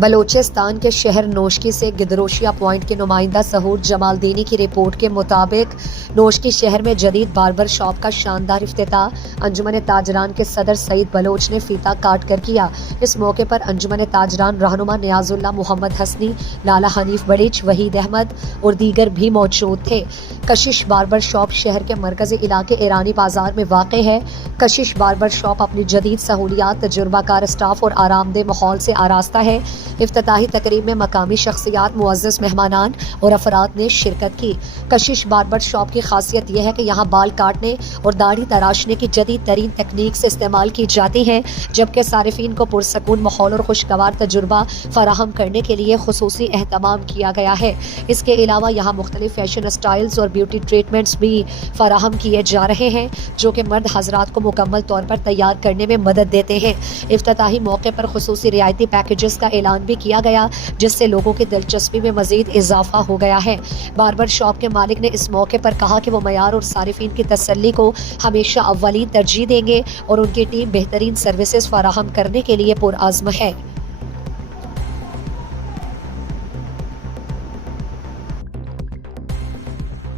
بلوچستان کے شہر نوشکی سے گدروشیا پوائنٹ کے نمائندہ ظہور جمال دینی کی رپورٹ کے مطابق نوشکی شہر میں جدید باربر شاپ کا شاندار افتتاح انجمن تاجران کے صدر سعید بلوچ نے فیتا کاٹ کر کیا۔ اس موقع پر انجمن تاجران رہنما نیاز اللہ محمد حسنی، لالا حنیف بڑیچ، وحید احمد اور دیگر بھی موجود تھے۔ کشش باربر شاپ شہر کے مرکزی علاقے ایرانی بازار میں واقع ہے۔ کشش باربر شاپ اپنی جدید سہولیات، تجربہ کار اسٹاف اور آرام دہ ماحول سے آراستہ ہے۔ افتتاحی تقریب میں مقامی شخصیات، معزز مہمانان اور افراد نے شرکت کی۔ کشش باربر شاپ کی خاصیت یہ ہے کہ یہاں بال کاٹنے اور داڑھی تراشنے کی جدید ترین تکنیکس استعمال کی جاتی ہیں، جبکہ صارفین کو پرسکون ماحول اور خوشگوار تجربہ فراہم کرنے کے لیے خصوصی اہتمام کیا گیا ہے۔ اس کے علاوہ یہاں مختلف فیشن سٹائلز اور بیوٹی ٹریٹمنٹس بھی فراہم کیے جا رہے ہیں، جو کہ مرد حضرات کو مکمل طور پر تیار کرنے میں مدد دیتے ہیں۔ افتتاحی موقع پر خصوصی رعایتی پیکیجز کا اعلان بھی کیا گیا، جس سے لوگوں کی دلچسپی میں مزید اضافہ ہو گیا ہے۔ باربر شاپ کے مالک نے اس موقع پر کہا کہ وہ معیار اور صارفین کی تسلی کو ہمیشہ اولین ترجیح دیں گے اور ان کی ٹیم بہترین سروسز فراہم کرنے کے لیے پرعزم ہے۔